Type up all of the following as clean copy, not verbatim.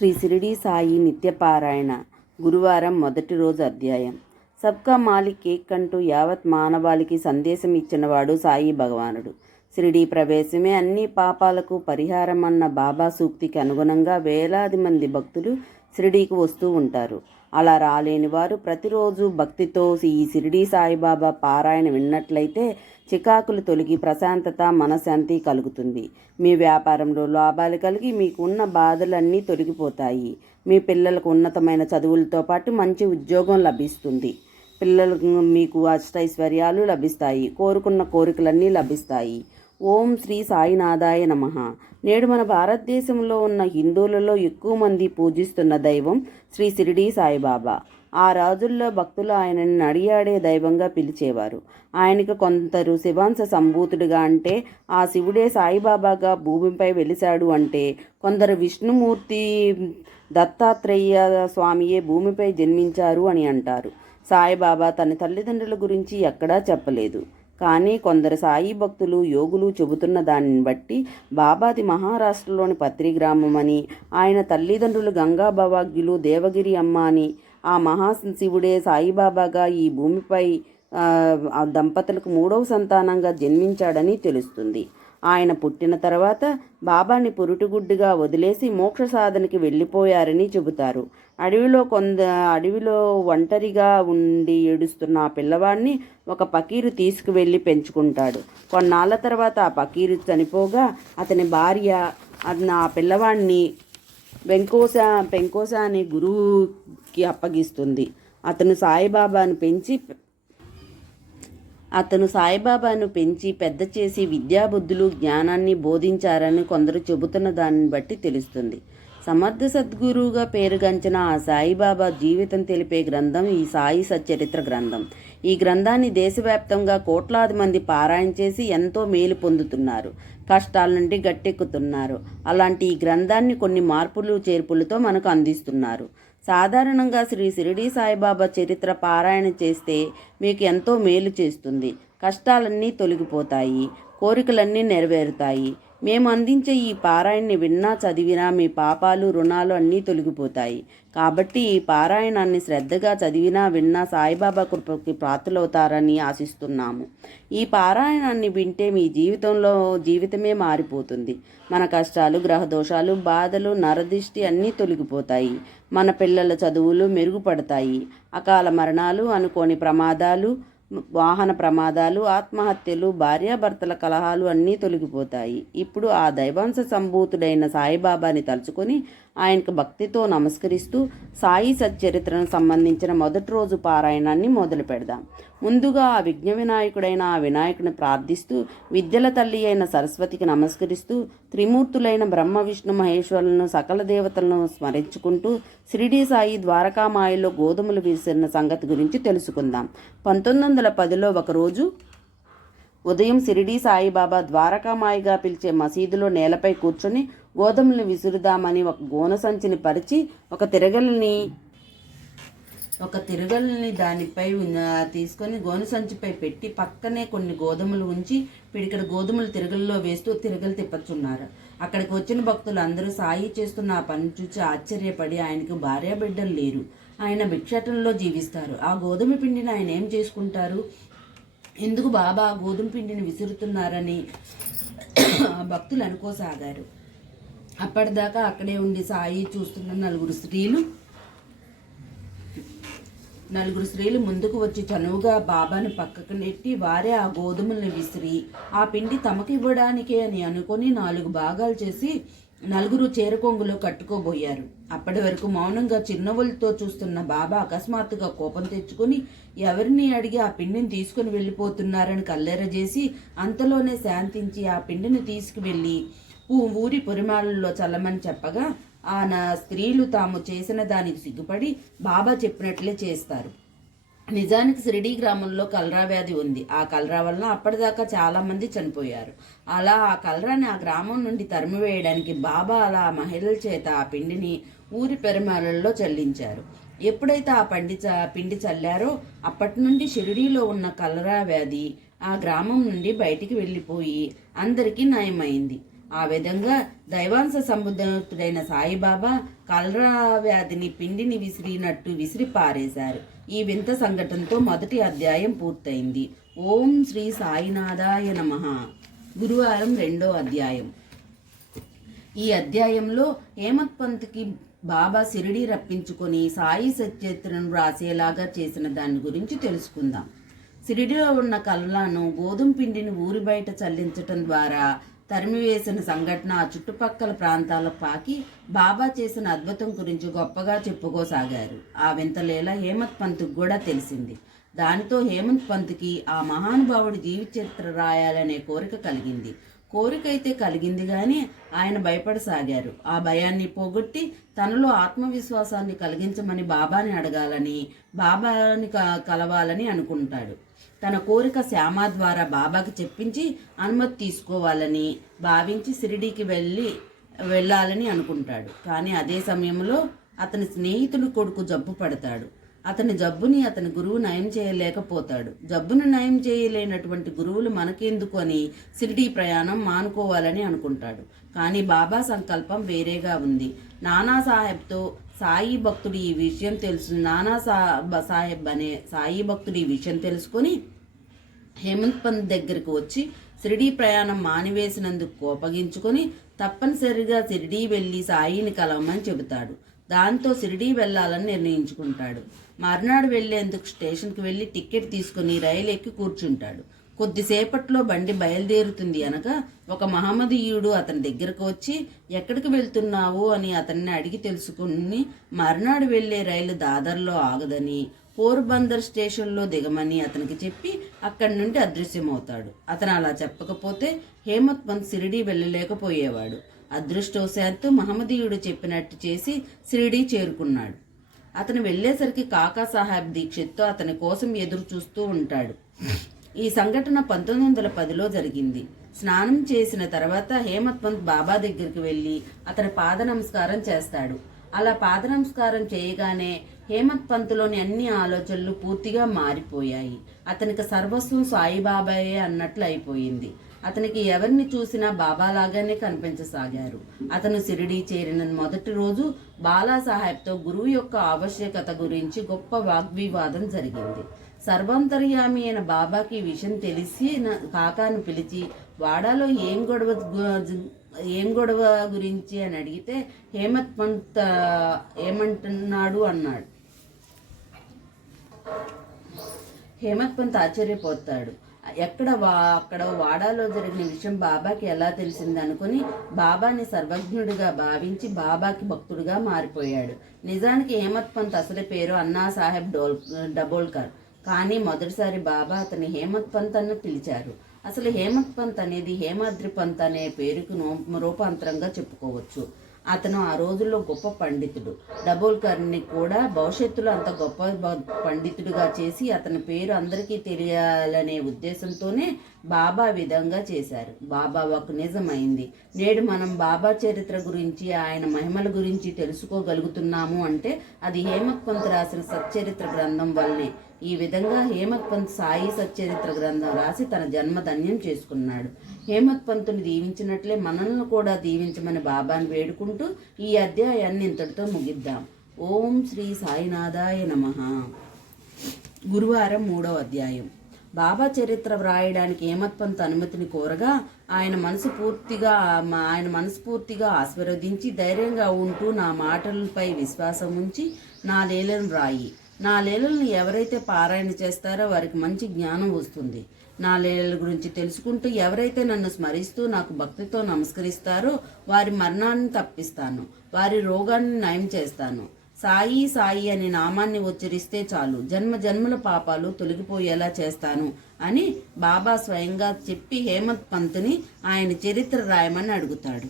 శ్రీ షిరిడి సాయి నిత్యపారాయణ గురువారం మొదటి రోజు అధ్యాయం. సబ్కా మాలిక్ ఏక్ అంటూ యావత్ మానవాళికి సందేశం ఇచ్చినవాడు సాయి భగవానుడు. షిరిడి ప్రవేశమే అన్ని పాపాలకు పరిహారం అన్న బాబా సూక్తికి అనుగుణంగా వేలాది మంది భక్తులు షిరిడీకి వస్తూ ఉంటారు. అలా రాలేని వారు ప్రతిరోజు భక్తితో ఈ షిరిడి సాయిబాబా పారాయణ విన్నట్లయితే చికాకులు తొలగి ప్రశాంతత, మనశ్శాంతి కలుగుతుంది. మీ వ్యాపారంలో లాభాలు కలిగి మీకు ఉన్న బాధలన్నీ తొలగిపోతాయి. మీ పిల్లలకు ఉన్నతమైన చదువులతో పాటు మంచి ఉద్యోగం లభిస్తుంది. పిల్లలకు మీకు అష్టైశ్వర్యాలు లభిస్తాయి. కోరుకున్న కోరికలన్నీ లభిస్తాయి. ఓం శ్రీ సాయినాథాయ నమః. నేడు మన భారతదేశంలో ఉన్న హిందువులలో ఎక్కువ మంది పూజిస్తున్న దైవం శ్రీ షిరిడి సాయిబాబా. ఆ రోజుల్లో భక్తులు ఆయనని నడియాడే దైవంగా పిలిచేవారు. ఆయనకు కొందరు శివాంశ సంభూతుడిగా, అంటే ఆ శివుడే సాయిబాబాగా భూమిపై వెలిశాడు అంటే, కొందరు విష్ణుమూర్తి దత్తాత్రేయ స్వామియే భూమిపై జన్మించారు అని అంటారు. సాయిబాబా తన తల్లిదండ్రుల గురించి ఎక్కడా చెప్పలేదు. కానీ కొందరు సాయి భక్తులు, యోగులు చెబుతున్న దానిని బట్టి బాబాది మహారాష్ట్రలోని పత్రి గ్రామం అని, ఆయన తల్లిదండ్రులు గంగా భవాగ్యులు, దేవగిరి అమ్మ అని, ఆ మహాశివుడే సాయిబాబాగా ఈ భూమిపై ఆ దంపతులకు 3వ సంతానంగా జన్మించాడని తెలుస్తుంది. ఆయన పుట్టిన తర్వాత బాబాని పురుటిగుడ్డుగా వదిలేసి మోక్ష సాధనకి వెళ్ళిపోయారని చెబుతారు. అడవిలో ఒంటరిగా ఉండి ఏడుస్తున్న ఆ పిల్లవాడిని ఒక పకీరు తీసుకువెళ్ళి పెంచుకుంటాడు. కొన్నాళ్ళ తర్వాత ఆ పకీరు చనిపోగా అతని భార్య ఆ పిల్లవాడిని పెంకోస అనే గురువుకి అప్పగిస్తుంది. అతను సాయిబాబాను పెంచి పెద్ద చేసి విద్యాబుద్ధులు, జ్ఞానాన్ని బోధించారని కొందరు చెబుతున్న దానిని బట్టి తెలుస్తుంది. సమర్థ సద్గురువుగా పేరుగాంచిన ఆ సాయిబాబా జీవితం తెలిపే గ్రంథం ఈ సాయి సచ్చరిత్ర గ్రంథం. ఈ గ్రంథాన్ని దేశవ్యాప్తంగా కోట్లాది మంది పారాయణ చేసి ఎంతో మేలు పొందుతున్నారు, కష్టాల నుండి గట్టెక్కుతున్నారు. అలాంటి ఈ గ్రంథాన్ని కొన్ని మార్పులు చేర్పులతో మనకు అందిస్తున్నారు. సాధారణంగా శ్రీ షిరిడి సాయిబాబా చరిత్ర పారాయణ చేస్తే మీకు ఎంతో మేలు చేస్తుంది. కష్టాలన్నీ తొలగిపోతాయి, కోరికలన్నీ నెరవేరుతాయి. మేము అందించే ఈ పారాయణని విన్నా చదివినా మీ పాపాలు, రుణాలు అన్నీ తొలగిపోతాయి. కాబట్టి ఈ పారాయణాన్ని శ్రద్ధగా చదివినా విన్నా సాయిబాబా కృపకి పాత్రలవుతారని ఆశిస్తున్నాము. ఈ పారాయణాన్ని వింటే మీ జీవితమే మారిపోతుంది. మన కష్టాలు, గ్రహదోషాలు, బాధలు, నరదిష్టి అన్నీ తొలగిపోతాయి. మన పిల్లల చదువులు మెరుగుపడతాయి. అకాల మరణాలు, అనుకోని ప్రమాదాలు, వాహన ప్రమాదాలు, ఆత్మహత్యలు, భార్యాభర్తల కలహాలు అన్నీ తొలగిపోతాయి. ఇప్పుడు ఆ దైవాంశ సంభూతుడైన సాయిబాబాని తలుచుకొని ఆయనకు భక్తితో నమస్కరిస్తూ సాయి సచ్చరిత్రకు సంబంధించిన మొదటి రోజు పారాయణాన్ని మొదలు పెడదాం. ముందుగా ఆ విఘ్న వినాయకుడైన ఆ వినాయకుని ప్రార్థిస్తూ, విద్యల తల్లి అయిన సరస్వతికి నమస్కరిస్తూ, త్రిమూర్తులైన బ్రహ్మ, విష్ణు, మహేశ్వరులను, సకల దేవతలను స్మరించుకుంటూ షిరిడి సాయి ద్వారకామాయిలో గోధుమలు విసిరిన సంగతి గురించి తెలుసుకుందాం. 1910లో ఒకరోజు ఉదయం షిరిడి సాయిబాబా ద్వారకామాయిగా పిలిచే మసీదులో నేలపై కూర్చొని గోధుమలను విసురుదామని ఒక గోన సంచిని పరిచి ఒక తిరగల్ని దానిపై తీసుకొని గోను సంచిపై పెట్టి పక్కనే కొన్ని గోధుమలు ఉంచి పిడికడ గోధుమలు తిరగల్లో వేస్తూ తిరగలు తిప్పచున్నారు. అక్కడికి వచ్చిన భక్తులు అందరూ సాయి చేస్తున్న ఆ పని చూసి ఆశ్చర్యపడి, ఆయనకు భార్యాబిడ్డలు లేరు, ఆయన భిక్షాటనలో జీవిస్తారు, ఆ గోధుమ పిండిని ఆయన ఏం చేసుకుంటారు, ఎందుకు బాబా గోధుమ పిండిని విసురుతున్నారని భక్తులు అనుకోసాగారు. అప్పటిదాకా అక్కడే ఉండి సాయి చూస్తున్న నలుగురు స్త్రీలు ముందుకు వచ్చి చనువుగా బాబాను పక్కకు నెట్టి వారే ఆ గోధుమల్ని విసిరి ఆ పిండి తమకు ఇవ్వడానికే అని అనుకొని 4 భాగాలు చేసి నలుగురు చేరకొంగులో కట్టుకోబోయారు. అప్పటి వరకు మౌనంగా చిరునవ్వులతో చూస్తున్న బాబా అకస్మాత్తుగా కోపం తెచ్చుకొని ఎవరిని అడిగి ఆ పిండిని తీసుకుని వెళ్ళిపోతున్నారని కల్లెరజేసి అంతలోనే శాంతించి ఆ పిండిని తీసుకువెళ్ళి ఊరి పొరిమాలలో చల్లమని చెప్పగా స్త్రీలు తాము చేసిన దానికి సిగ్గుపడి బాబా చెప్పినట్లే చేస్తారు. నిజానికి షిరిడి గ్రామంలో కలరా వ్యాధి ఉంది. ఆ కలరా వలన అప్పటిదాకా చాలామంది చనిపోయారు. అలా ఆ కలరాని ఆ గ్రామం నుండి తరిమివేయడానికి బాబా అలా మహిళల చేత ఆ పిండిని ఊరి పెరుమాళల్లో చల్లించారు. ఎప్పుడైతే ఆ పిండి చల్లారో అప్పటి నుండి షిరిడీలో ఉన్న కలరా వ్యాధి ఆ గ్రామం నుండి బయటికి వెళ్ళిపోయి అందరికీ నయమైంది. ఆ విధంగా దైవాంశ సంబుద్ధుడైన సాయిబాబా కలరా వ్యాధిని పిండిని విసిరినట్టు విసిరి పారేశారు. ఈ వింత సంఘటనతో మొదటి అధ్యాయం పూర్తయింది. ఓం శ్రీ సాయినాథాయ నమః. గురువారం 2వ అధ్యాయం. ఈ అధ్యాయంలో హేమత్ పంత్కి బాబా షిరిడీ రప్పించుకొని సాయి సచరిత్రను రాసేలాగా చేసిన దాని గురించి తెలుసుకుందాం. షిరిడీలో ఉన్న కల్లాను గోధుమ పిండిని ఊరి బయట చల్లించటం ద్వారా తరిమివేసిన సంఘటన ఆ చుట్టుపక్కల ప్రాంతాలకు పాకి బాబా చేసిన అద్భుతం గురించి గొప్పగా చెప్పుకోసాగారు. ఆ వింతలేలా హేమత్ పంత్కి కూడా తెలిసింది. దానితో హేమంత్ పంత్కి ఆ మహానుభావుడి జీవిత చరిత్ర రాయాలనే కోరిక కలిగింది. కోరిక అయితే కలిగింది కానీ ఆయన భయపడసాగారు. ఆ భయాన్ని పోగొట్టి తనలో ఆత్మవిశ్వాసాన్ని కలిగించమని బాబాని అడగాలని, బాబాని కలవాలని అనుకుంటాడు. తన కోరిక శ్యామ ద్వారా బాబాకి చెప్పించి అనుమతి తీసుకోవాలని భావించి షిరిడీకి వెళ్ళాలని అనుకుంటాడు. కానీ అదే సమయంలో అతని స్నేహితుడు కొడుకు జబ్బు పడతాడు. అతని జబ్బుని అతని గురువు నయం చేయలేకపోతాడు. జబ్బును నయం చేయలేనటువంటి గురువులు మనకెందుకు అని షిరిడీ ప్రయాణం మానుకోవాలని అనుకుంటాడు. కానీ బాబా సంకల్పం వేరేగా ఉంది. నానాసాహెబ్తో సాయి భక్తుడు ఈ విషయం సాహెబ్ అనే సాయి భక్తుడు ఈ విషయం తెలుసుకొని హేమంత్ పంత్ దగ్గరకు వచ్చి షిరిడీ ప్రయాణం మానివేసినందుకు కోపగించుకొని తప్పనిసరిగా షిరిడీ వెళ్ళి సాయిని కలవమని చెబుతాడు. దాంతో షిరిడీ వెళ్ళాలని నిర్ణయించుకుంటాడు. మర్నాడు వెళ్లేందుకు స్టేషన్కి వెళ్ళి టికెట్ తీసుకుని రైలు ఎక్కి కూర్చుంటాడు. కొద్దిసేపట్లో బండి బయలుదేరుతుంది అనగా ఒక మహమ్మదీయుడు అతని దగ్గరకు వచ్చి ఎక్కడికి వెళ్తున్నావు అని అతన్ని అడిగి తెలుసుకుని మర్నాడు వెళ్లే రైలు దాదర్లో ఆగదని, పోర్బందర్ స్టేషన్లో దిగమని అతనికి చెప్పి అక్కడి నుండి అదృశ్యమవుతాడు. అతను అలా చెప్పకపోతే హేమత్ పంత్ షిరిడీ వెళ్ళలేకపోయేవాడు. అదృష్టవశాత్తు మహమ్మదీయుడు చెప్పినట్టు చేసి షిరిడీ చేరుకున్నాడు. అతను వెళ్లేసరికి కాకా సాహెబ్ దీక్షిత్తో అతని కోసం ఎదురు చూస్తూ ఉంటాడు. ఈ సంఘటన 1910లో జరిగింది. స్నానం చేసిన తర్వాత హేమత్ పంత్ బాబా దగ్గరికి వెళ్ళి అతని పాద నమస్కారం చేస్తాడు. అలా పాద నమస్కారం చేయగానే హేమత్ పంత్లోని అన్ని ఆలోచనలు పూర్తిగా మారిపోయాయి. అతనికి సర్వస్వం సాయిబాబాయే అన్నట్లు అయిపోయింది. అతనికి ఎవరిని చూసినా బాబాలాగానే కనిపించసాగారు. అతను షిరిడీ చేరిన మొదటి రోజు బాలాసాహెబ్తో గురువు యొక్క ఆవశ్యకత గురించి గొప్ప వాగ్వివాదం జరిగింది. సర్వాంతర్యామి అయిన బాబాకి ఈ విషయం తెలిసి కాకాను పిలిచి వాడాలో ఏం గొడవ గురించి అని అడిగితే హేమత్ పంత్ ఏమంటున్నాడు అన్నాడు. హేమత్ పంత్ ఆశ్చర్యపోతాడు. అక్కడ వాడాలో జరిగిన విషయం బాబాకి ఎలా తెలిసింది అనుకుని బాబాని సర్వజ్ఞుడిగా భావించి బాబాకి భక్తుడిగా మారిపోయాడు. నిజానికి హేమత్ పంత్ అసలు పేరు అన్నా సాహెబ్ డబోల్కర్. కానీ మొదటిసారి బాబా అతని హేమత్ పంత్ అని పిలిచారు. అసలు హేమత్ పంత్ అనేది హేమాద్రి పంత్ అనే పేరుకు రూపాంతరంగా చెప్పుకోవచ్చు. అతను ఆ రోజుల్లో గొప్ప పండితుడు. డబోల్కర్ని కూడా భవిష్యత్తులో అంత గొప్ప పండితుడిగా చేసి అతని పేరు అందరికీ తెలియాలనే ఉద్దేశంతోనే బాబా విధంగా చేశారు. బాబా ఒక నిజమైంది. నేడు మనం బాబా చరిత్ర గురించి, ఆయన మహిమల గురించి తెలుసుకోగలుగుతున్నాము అంటే అది హేమత్ పంత్ రాసిన సచ్చరిత్ర గ్రంథం వల్లనే. ఈ విధంగా హేమత్ పంత్ సాయి సచ్చరిత్ర గ్రంథం రాసి తన జన్మ ధన్యం చేసుకున్నాడు. హేమత్ పంతుని దీవించినట్లే మనల్ని కూడా దీవించమని బాబాని వేడుకుంటూ ఈ అధ్యాయాన్ని ఇంతటితో ముగిద్దాం. ఓం శ్రీ సాయినాథాయ నమః. గురువారం 3వ అధ్యాయం. బాబా చరిత్ర వ్రాయడానికి హేమత్ పంత్ అనుమతిని కోరగా ఆయన మనస్ఫూర్తిగా ఆశీర్వదించి ధైర్యంగా ఉంటూ నా మాటలపై విశ్వాసం ఉంచి నా లీలను రాయి. నా లీలలను ఎవరైతే పారాయణ చేస్తారో వారికి మంచి జ్ఞానం వస్తుంది. నా లీలల గురించి తెలుసుకుంటూ ఎవరైతే నన్ను స్మరిస్తూ నాకు భక్తితో నమస్కరిస్తారో వారి మరణాన్ని తప్పిస్తాను, వారి రోగాన్ని నయం చేస్తాను. సాయి సాయి అనే నామాన్ని ఉచ్చరిస్తే చాలు జన్మ జన్మల పాపాలు తొలగిపోయేలా చేస్తాను అని బాబా స్వయంగా చెప్పి హేమత్ పంత్ని ఆయన చరిత్ర రాయమని అడుగుతాడు.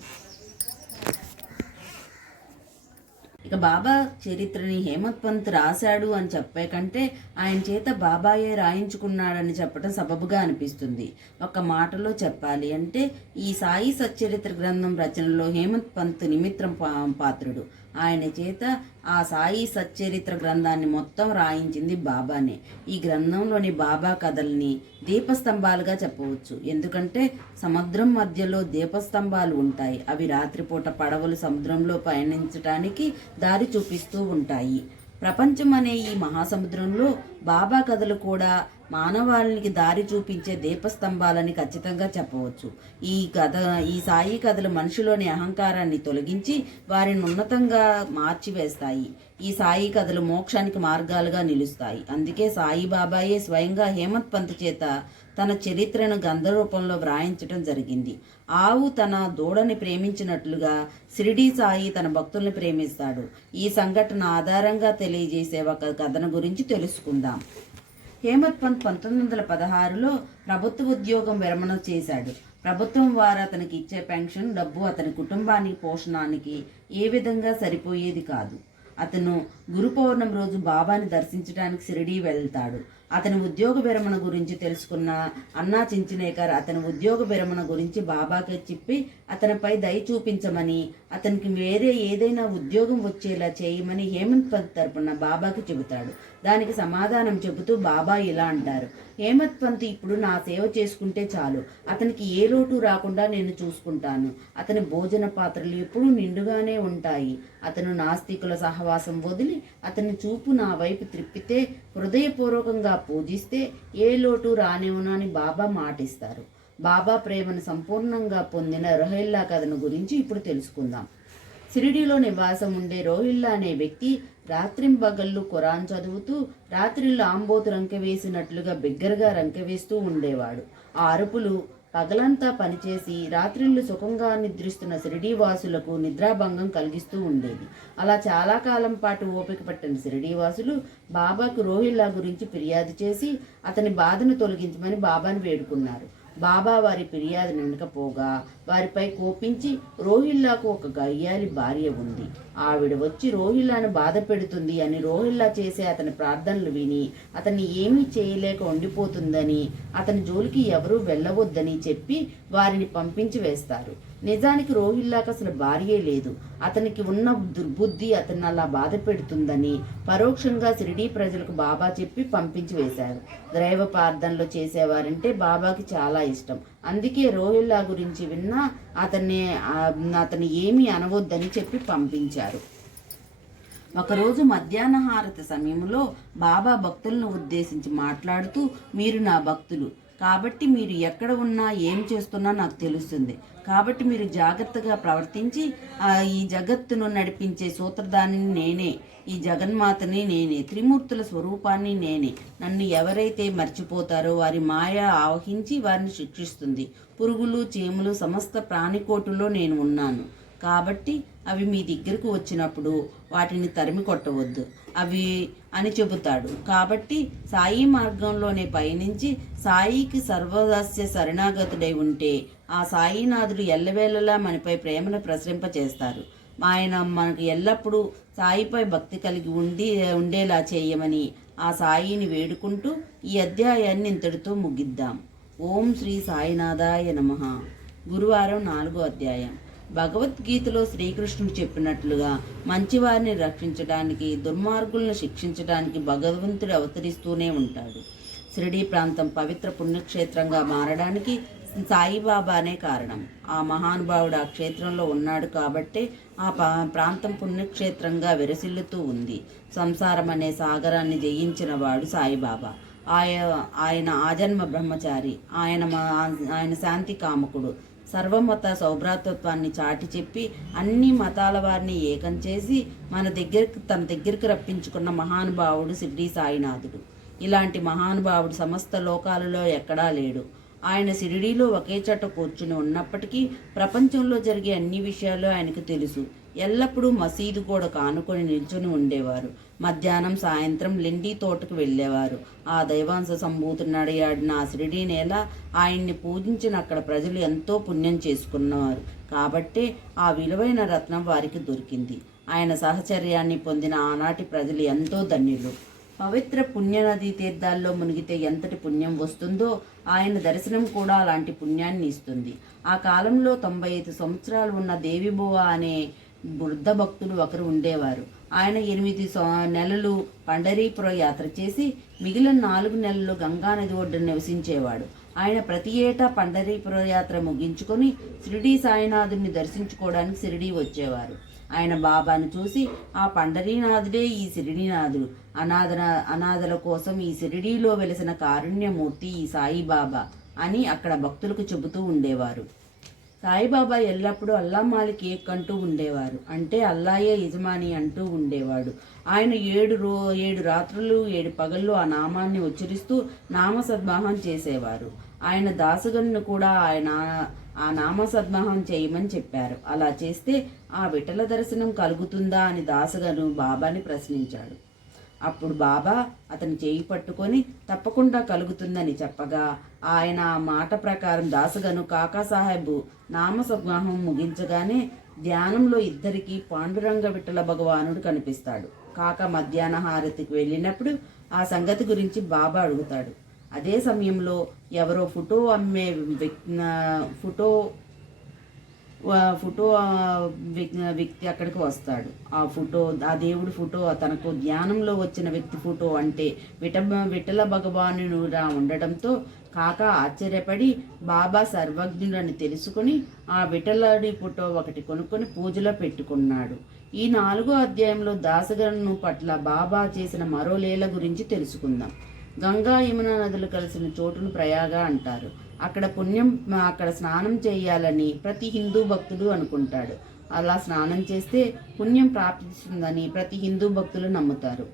ఇక బాబా చరిత్రని హేమత్ పంత్ రాశాడు అని చెప్పే కంటే ఆయన చేత బాబాయే రాయించుకున్నాడని చెప్పడం సబబుగా అనిపిస్తుంది. ఒక మాటలో చెప్పాలి అంటే ఈ సాయి సచ్చరిత్ర గ్రంథం రచనలో హేమత్ పంత్ నిమిత్తం పాత్రుడు. ఆయన చేత ఆ సాయి సచ్చరిత్ర గ్రంథాన్ని మొత్తం రాయించింది బాబానే. ఈ గ్రంథంలోని బాబా కథల్ని దీపస్తంభాలుగా చెప్పవచ్చు. ఎందుకంటే సముద్రం మధ్యలో దీపస్తంభాలు ఉంటాయి. అవి రాత్రిపూట పడవలు సముద్రంలో పయనించడానికి దారి చూపిస్తూ ఉంటాయి. ప్రపంచం అనే ఈ మహాసముద్రంలో బాబా కథలు కూడా మానవాళికి దారి చూపించే దీపస్తంభాలని ఖచ్చితంగా చెప్పవచ్చు. ఈ సాయి కథలు మనిషిలోని అహంకారాన్ని తొలగించి వారిని ఉన్నతంగా మార్చివేస్తాయి. ఈ సాయి కథలు మోక్షానికి మార్గాలుగా నిలుస్తాయి. అందుకే సాయి బాబాయే స్వయంగా హేమంత్ పంత్ చేత తన చరిత్రను గ్రంథ రూపంలో వ్రాయించడం జరిగింది. ఆవు తన దూడని ప్రేమించినట్లుగా షిరిడీ సాయి తన భక్తుల్ని ప్రేమిస్తాడు. ఈ సంఘటన ఆధారంగా తెలియజేసే ఒక కథను గురించి తెలుసుకుందాం. హేమంత్ పంత్ 1916లో ప్రభుత్వ ఉద్యోగం విరమణ చేశాడు. ప్రభుత్వం వారు అతనికి ఇచ్చే పెన్షన్ డబ్బు అతని కుటుంబానికి పోషణానికి ఏ విధంగా సరిపోయేది కాదు. అతను గురు పౌర్ణమి రోజు బాబాని దర్శించడానికి షిరిడీ వెళ్తాడు. అతని ఉద్యోగ విరమణ గురించి తెలుసుకున్న అన్నా చించినేకర్ అతని ఉద్యోగ విరమణ గురించి బాబాకి చెప్పి అతనిపై దయ చూపించమని, అతనికి వేరే ఏదైనా ఉద్యోగం వచ్చేలా చేయమని హేమంత్ పంత్ తరపున బాబాకి చెబుతాడు. దానికి సమాధానం చెబుతూ బాబా ఇలా అంటారు: హేమంత్ పంత్ ఇప్పుడు నా సేవ చేసుకుంటే చాలు. అతనికి ఏ లోటు రాకుండా నేను చూసుకుంటాను. అతని భోజన పాత్రలు ఎప్పుడూ నిండుగానే ఉంటాయి. అతను నాస్తికుల సహవాసం వదిలి అతని చూపు నా వైపు త్రిప్పితే, హృదయపూర్వకంగా పూజిస్తే ఏ లోటు రానివ్వనని బాబా మాటిస్తారు. బాబా ప్రేమను సంపూర్ణంగా పొందిన రోహిల్లా కథను గురించి ఇప్పుడు తెలుసుకుందాం. షిరిడీలో నివాసం ఉండే రోహిల్లా అనే వ్యక్తి రాత్రింబగళ్ళు ఖురాన్ చదువుతూ, రాత్రిళ్ళు ఆంబోతు రంకెవేసినట్లుగా బిగ్గరగా రంకెవేస్తూ ఉండేవాడు. ఆ అరుపులు పగలంతా పనిచేసి రాత్రిళ్ళు సుఖంగా నిద్రిస్తున్న షిరిడీ వాసులకు నిద్రాభంగం కలిగిస్తూ ఉండేది. అలా చాలా కాలం పాటు ఓపిక పట్టిన షిరిడీ వాసులు బాబాకు రోహిల్లా గురించి ఫిర్యాదు చేసి అతని బాధను తొలగించమని బాబాను వేడుకున్నారు. బాబా వారి ఫిర్యాదును వినకపోగా వారిపై కోపించి, రోహిల్లాకు ఒక గయ్యాలి భార్య ఉంది, ఆవిడ వచ్చి రోహిల్లాను బాధ పెడుతుంది అని రోహిల్లా చేసే అతని ప్రార్థనలు విని అతన్ని ఏమీ చేయలేక ఉండిపోతుందని, అతని జోలికి ఎవరూ వెళ్ళవద్దని చెప్పి వారిని పంపించి వేస్తారు. నిజానికి రోహిల్లాకు అసలు భార్యే లేదు. అతనికి ఉన్న దుర్బుద్ధి అతన్ని అలా బాధ పెడుతుందని పరోక్షంగా షిరిడీ ప్రజలకు బాబా చెప్పి పంపించి వేశారు. దైవ ప్రార్థనలు చేసేవారంటే బాబాకి చాలా ఇష్టం. అందుకే రోహిల్లా గురించి విన్నా అతన్ని ఏమీ అనవద్దని చెప్పి పంపించారు. ఒకరోజు మధ్యాహ్న హారతి సమయంలో బాబా భక్తులను ఉద్దేశించి మాట్లాడుతూ, మీరు నా భక్తులు కాబట్టి మీరు ఎక్కడ ఉన్నా ఏం చేస్తున్నా నాకు తెలుస్తుంది. కాబట్టి మీరు జాగ్రత్తగా ప్రవర్తించి ఈ జగత్తును నడిపించే సూత్రధానిని నేనే, ఈ జగన్మాతని నేనే, త్రిమూర్తుల స్వరూపాన్ని నేనే. నన్ను ఎవరైతే మర్చిపోతారో వారి మాయ ఆవహించి వారిని శిక్షిస్తుంది. పురుగులు చీమలు సమస్త ప్రాణికోటులో నేను ఉన్నాను. కాబట్టి అవి మీ దగ్గరకు వచ్చినప్పుడు వాటిని తరిమి కొట్టవద్దు అవి అని చెబుతాడు. కాబట్టి సాయి మార్గంలోనే పయనించి సాయికి సర్వదాస్య శరణాగతుడై ఉంటే ఆ సాయినాథుడు ఎల్లవేళలా మనపై ప్రేమను ప్రసరింపచేస్తారు. ఆయన మనకు ఎల్లప్పుడూ సాయిపై భక్తి కలిగి ఉండేలా చేయమని ఆ సాయిని వేడుకుంటూ ఈ అధ్యాయాన్ని ఇంతటితో ముగిద్దాం. ఓం శ్రీ సాయినాథాయ నమః. గురువారం 4వ అధ్యాయం. భగవద్గీతలో శ్రీకృష్ణుడు చెప్పినట్లుగా మంచివారిని రక్షించడానికి, దుర్మార్గులను శిక్షించడానికి భగవంతుడు అవతరిస్తూనే ఉంటాడు. షిరిడీ ప్రాంతం పవిత్ర పుణ్యక్షేత్రంగా మారడానికి సాయిబాబానే కారణం. ఆ మహానుభావుడు ఆ క్షేత్రంలో ఉన్నాడు కాబట్టే ఆ ప్రాంతం పుణ్యక్షేత్రంగా విరసిల్లుతూ ఉంది. సంసారం అనే సాగరాన్ని జయించిన వాడు సాయిబాబా. ఆయన ఆజన్మ బ్రహ్మచారి. ఆయన శాంతి కాముకుడు. సర్వమత సౌభ్రాతత్వాన్ని చాటి చెప్పి అన్ని మతాల వారిని ఏకం చేసి తన దగ్గరికి రప్పించుకున్న మహానుభావుడు షిరిడీ సాయినాథుడు. ఇలాంటి మహానుభావుడు సమస్త లోకాలలో ఎక్కడా లేడు. ఆయన షిరిడీలో ఒకే చోట కూర్చుని ఉన్నప్పటికీ ప్రపంచంలో జరిగే అన్ని విషయాలు ఆయనకు తెలుసు. ఎల్లప్పుడూ మసీదు కూడా కానుకొని నిల్చొని ఉండేవారు. మధ్యాహ్నం సాయంత్రం లెండి తోటకు వెళ్ళేవారు. ఆ దైవాంశ సంభూతుడు నడియాడిన ఆ షిరిడీ నేల ఆయన్ని పూజించిన అక్కడ ప్రజలు ఎంతో పుణ్యం చేసుకున్నారు. కాబట్టే ఆ విలువైన రత్నం వారికి దొరికింది. ఆయన సహచర్యాన్ని పొందిన ఆనాటి ప్రజలు ఎంతో ధన్యులు. పవిత్ర పుణ్యనదీ తీర్థాల్లో మునిగితే ఎంతటి పుణ్యం వస్తుందో ఆయన దర్శనం కూడా అలాంటి పుణ్యాన్ని ఇస్తుంది. ఆ కాలంలో 95 సంవత్సరాలు ఉన్న దేవిబువ అనే వృద్ధ భక్తుడు ఒకరు ఉండేవారు. ఆయన 8 నెలలు పండరీపురం యాత్ర చేసి మిగిలిన 4 నెలలు గంగానది ఒడ్డున నివసించేవాడు. ఆయన ప్రతి ఏటా పండరీపురం యాత్ర ముగించుకొని షిరిడీ సాయినాథుడిని దర్శించుకోవడానికి షిరిడీ వచ్చేవారు. ఆయన బాబాను చూసి, ఆ పండరీనాథుడే ఈ షిరిడీనాథుడు, అనాథల కోసం ఈ షిరిడీలో వెలిసిన కారుణ్యమూర్తి ఈ సాయిబాబా అని అక్కడ భక్తులకు చెబుతూ ఉండేవారు. సాయిబాబా ఎల్లప్పుడూ అల్లా మాలిక్ ఏక్ అంటూ ఉండేవారు. అంటే అల్లాయే యజమాని అంటూ ఉండేవాడు. ఆయన 7 రాత్రులు 7 పగళ్ళు ఆ నామాన్ని ఉచ్చరిస్తూ నామసద్వాహం చేసేవారు. ఆయన దాసగన్ను కూడా ఆ నామసద్వాహం చేయమని చెప్పారు. అలా చేస్తే ఆ విఠల దర్శనం కలుగుతుందా అని దాసగను బాబాని ప్రశ్నించాడు. అప్పుడు బాబా అతని చేయి పట్టుకొని తప్పకుండా కలుగుతుందని చెప్పగా ఆయన ఆ మాట ప్రకారం దాసగను కాకాసాహెబ్ నామసద్వాహం ముగించగానే ధ్యానంలో ఇద్దరికి పాండురంగ విఠల భగవానుడు కనిపిస్తాడు. కాక మధ్యాహ్న హారతికి వెళ్ళినప్పుడు ఆ సంగతి గురించి బాబా అడుగుతాడు. అదే సమయంలో ఎవరో ఫోటో అమ్మే వ్యక్తి అక్కడికి వస్తాడు. ఆ దేవుడి ఫోటో తనకు ధ్యానంలో వచ్చిన వ్యక్తి ఫోటో అంటే విఠల భగవానుడుగా ఉండటంతో కాక ఆశ్చర్యపడి బాబా సర్వజ్ఞుడని తెలుసుకుని ఆ విఠలుడి ఫోటో ఒకటి కొనుక్కొని పూజలో పెట్టుకున్నాడు. ఈ 4వ అధ్యాయంలో దాసగను పట్ల బాబా చేసిన మరో లీల గురించి తెలుసుకుందాం. గంగా యమున నదులు కలిసిన చోటును ప్రయాగ అంటారు. అక్కడ స్నానం చేయాలని ప్రతి హిందూ భక్తుడు అనుకుంటాడు. అలా స్నానం చేస్తే పుణ్యం ప్రాప్తిస్తుందని ప్రతి హిందూ భక్తులు నమ్ముతారు.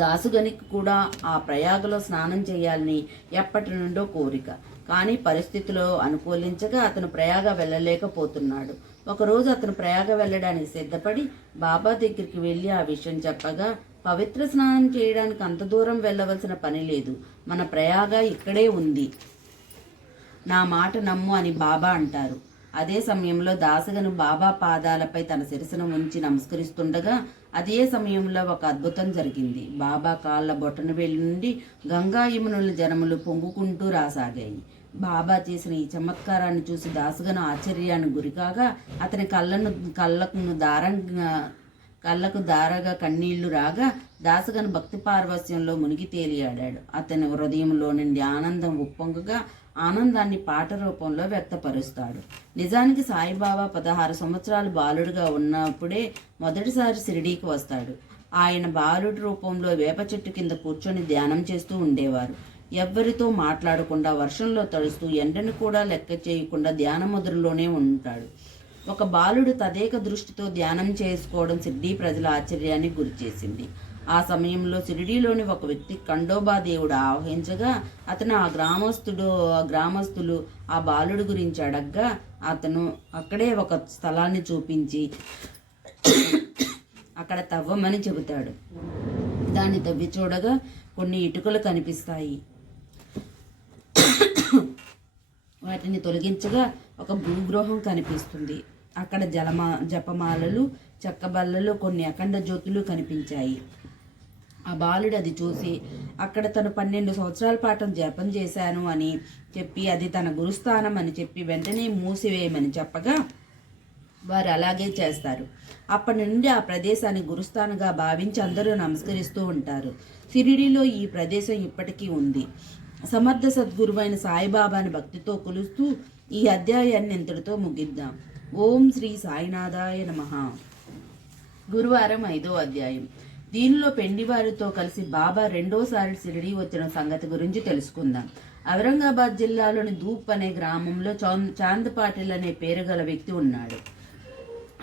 దాసుగనికి కూడా ఆ ప్రయాగలో స్నానం చేయాలని ఎప్పటి నుండో కోరిక. కానీ పరిస్థితులు అనుకూలించగా అతను ప్రయాగ వెళ్ళలేకపోతున్నాడు. ఒకరోజు అతను ప్రయాగ వెళ్ళడానికి సిద్ధపడి బాబా దగ్గరికి వెళ్ళి ఆ విషయం చెప్పగా, పవిత్ర స్నానం చేయడానికి అంత దూరం వెళ్ళవలసిన పని లేదు, మన ప్రయాగ ఇక్కడే ఉంది, నా మాట నమ్ము అని బాబా అంటారు. అదే సమయంలో దాసగను బాబా పాదాలపై తన శిరస్సును ఉంచి నమస్కరిస్తుండగా అదే సమయంలో ఒక అద్భుతం జరిగింది. బాబా కాళ్ళ బొటనవేలు నుండి గంగా యమునుల జనములు పొంగుకుంటూ రాసాగాయి. బాబా చేసిన ఈ చమత్కారాన్ని చూసి దాసగను ఆశ్చర్యానికి గురికాగా అతని కళ్ళకు దారగా కన్నీళ్లు రాగా దాసగను భక్తి పార్వస్యంలో మునిగి తేలియాడాడు. అతని హృదయంలో నుండి ఆనందం ఉప్పొంగగా ఆనందాన్ని పాట రూపంలో వ్యక్తపరుస్తాడు. నిజానికి సాయిబాబా 16 సంవత్సరాలు బాలుడుగా ఉన్నప్పుడే మొదటిసారి షిరిడీకి వస్తాడు. ఆయన బాలుడి రూపంలో వేప చెట్టు కింద కూర్చొని ధ్యానం చేస్తూ ఉండేవారు. ఎవ్వరితో మాట్లాడకుండా వర్షంలో తడుస్తూ ఎండను కూడా లెక్క చేయకుండా ధ్యాన ముద్రలోనే ఉంటాడు. ఒక బాలుడు తదేక దృష్టితో ధ్యానం చేసుకోవడం షిరిడీ ప్రజల ఆశ్చర్యానికి గురిచేసింది. ఆ సమయంలో షిరిడీలోని ఒక వ్యక్తి ఖండోబా దేవుడు ఆవహించగా అతను ఆ గ్రామస్తులు ఆ బాలుడి గురించి అడగ్గా అతను అక్కడే ఒక స్థలాన్ని చూపించి అక్కడ తవ్వమని చెబుతాడు. దాన్ని తవ్వి చూడగా కొన్ని ఇటుకలు కనిపిస్తాయి. వాటిని తొలగించగా ఒక భూగృహం కనిపిస్తుంది. అక్కడ జపమాలలు, చెక్కబల్లలు, కొన్ని అఖండ జ్యోతులు కనిపించాయి. ఆ బాలుడు అది చూసి అక్కడ తను 12 సంవత్సరాల పాటు జపం చేశాను అని చెప్పి అది తన గురుస్థానం అని చెప్పి వెంటనే మూసివేయమని చెప్పగా వారు అలాగే చేస్తారు. అప్పటి నుండి ఆ ప్రదేశాన్ని గురుస్థానంగా భావించి అందరూ నమస్కరిస్తూ ఉంటారు. షిరిడీలో ఈ ప్రదేశం ఇప్పటికీ ఉంది. సమర్థ సద్గురువైన సాయిబాబాని భక్తితో కొలుస్తూ ఈ అధ్యాయాన్ని ఇంతటితో ముగిద్దాం. ఓం శ్రీ సాయినాథాయ నమః. గురువారం 5వ అధ్యాయం. దీనిలో పెండివారితో కలిసి బాబా రెండోసారి షిరిడీ వచ్చిన సంగతి గురించి తెలుసుకుందాం. ఔరంగాబాద్ జిల్లాలోని ధూప్ అనే గ్రామంలో చాంద్ పాటిల్ అనే పేరు గల వ్యక్తి ఉన్నాడు.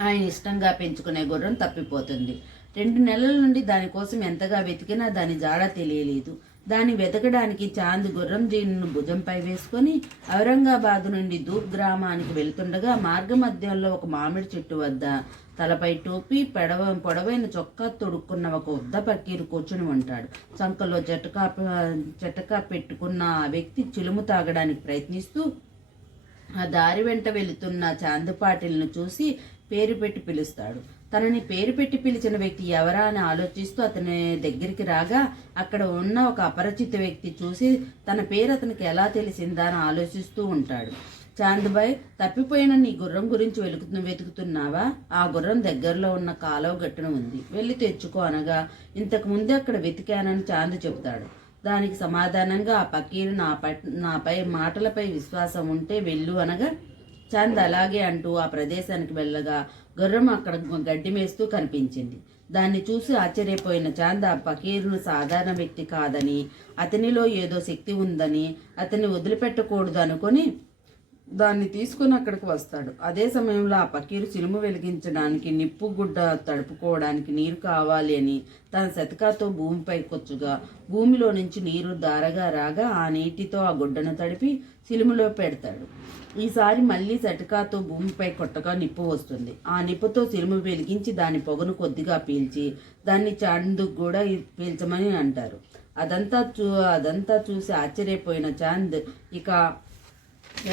ఆయన ఇష్టంగా పెంచుకునే గుర్రం తప్పిపోతుంది. 2 నెలల నుండి దానికోసం ఎంతగా వెతికినా దాని జాడ తెలియలేదు. దాన్ని వెతకడానికి చాంద్ గుర్రం జీనును భుజంపై వేసుకొని ఔరంగాబాద్ నుండి ధూప్ గ్రామానికి వెళ్తుండగా మార్గమధ్యంలో ఒక మామిడి చెట్టు వద్ద తలపై టోపీ, పొడవైన చొక్కా తొడుక్కున్న ఒక వృద్ధ పక్కీరు కూర్చుని ఉంటాడు. చంకలో జటకా పెట్టుకున్న ఆ వ్యక్తి చిలుము తాగడానికి ప్రయత్నిస్తూ ఆ దారి వెంట వెళుతున్న చాంద్ పాటిల్ను చూసి పేరు పెట్టి పిలుస్తాడు. తనని పేరు పెట్టి పిలిచిన వ్యక్తి ఎవరా అని ఆలోచిస్తూ అతని దగ్గరికి రాగా అక్కడ ఉన్న ఒక అపరిచిత వ్యక్తి చూసి తన పేరు అతనికి ఎలా తెలిసిందా అని ఆలోచిస్తూ ఉంటాడు. చాంద్బాయ్, తప్పిపోయిన నీ గుర్రం గురించి వెతుకుతున్నావా? ఆ గుర్రం దగ్గరలో ఉన్న కాలువ గట్టున ఉంది, వెళ్ళి తెచ్చుకో అనగా, ఇంతకు ముందే అక్కడ వెతికానని చాంద్ చెబుతాడు. దానికి సమాధానంగా ఆ పకీరు నాపై మాటలపై విశ్వాసం ఉంటే వెళ్ళు అనగా, చాంద్ అలాగే అంటూ ఆ ప్రదేశానికి వెళ్ళగా గుర్రం అక్కడ గడ్డి మేస్తూ కనిపించింది. దాన్ని చూసి ఆశ్చర్యపోయిన చాంద్ ఆ పకీరును సాధారణ వ్యక్తి కాదని, అతనిలో ఏదో శక్తి ఉందని, అతన్ని వదిలిపెట్టకూడదు అనుకొని దాన్ని తీసుకుని అక్కడికి వస్తాడు. అదే సమయంలో ఆ పకీరు సిలుము వెలిగించడానికి నిప్పు గుడ్డ తడుపుకోవడానికి నీరు కావాలి అని తన శతకాతో భూమిపై కొచ్చుగా భూమిలో నుంచి నీరు దారగా రాగా ఆ నీటితో ఆ గుడ్డను తడిపి సిలుములో పెడతాడు. ఈసారి మళ్ళీ శటకాతో భూమిపై కొట్టగా నిప్పు వస్తుంది. ఆ నిప్పుతో సిలుము వెలిగించి దాని పొగను కొద్దిగా పీల్చి దాన్ని చాందుకు కూడా పీల్చమని అంటారు. అదంతా చూసి ఆశ్చర్యపోయిన చాంద్ ఇక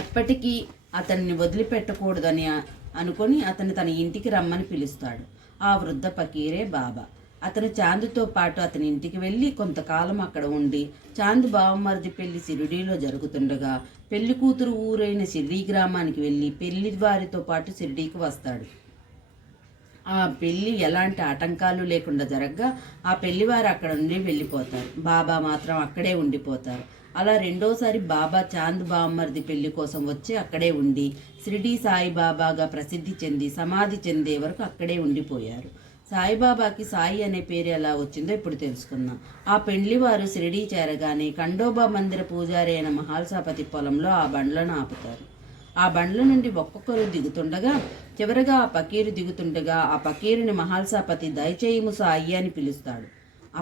ఎప్పటికీ అతన్ని వదిలిపెట్టకూడదని అనుకొని అతన్ని తన ఇంటికి రమ్మని పిలుస్తాడు. ఆ వృద్ధ పకీరే బాబా. అతను చాందుతో పాటు అతని ఇంటికి వెళ్ళి కొంతకాలం అక్కడ ఉండి, చాంద్ బావమరిది పెళ్లి షిరిడీలో జరుగుతుండగా పెళ్లి కూతురు ఊరైన షిరిడీ గ్రామానికి వెళ్ళి పెళ్లి వారితో పాటు షిరిడీకి వస్తాడు. ఆ పెళ్లి ఎలాంటి ఆటంకాలు లేకుండా జరగగా ఆ పెళ్లివారు అక్కడ నుండి వెళ్ళిపోతారు. బాబా మాత్రం అక్కడే ఉండిపోతారు. అలా రెండోసారి బాబా చాంద్ బావమరిది పెళ్లి కోసం వచ్చి అక్కడే ఉండి షిరిడీ సాయిబాబాగా ప్రసిద్ధి చెంది సమాధి చెందే వరకు అక్కడే ఉండిపోయారు. సాయిబాబాకి సాయి అనే పేరు ఎలా వచ్చిందో ఇప్పుడు తెలుసుకుందాం. ఆ పెండ్లివారు షిరిడీ చేరగానే ఖండోబా మందిర పూజారి అయిన మహాల్సాపతి పొలంలో ఆ బండ్లను ఆపుతారు. ఆ బండ్ల నుండి ఒక్కొక్కరు దిగుతుండగా చివరగా ఆ పకీరు దిగుతుండగా ఆ పకీరుని మహాల్సాపతి దయచేయము సాయి అని పిలుస్తాడు.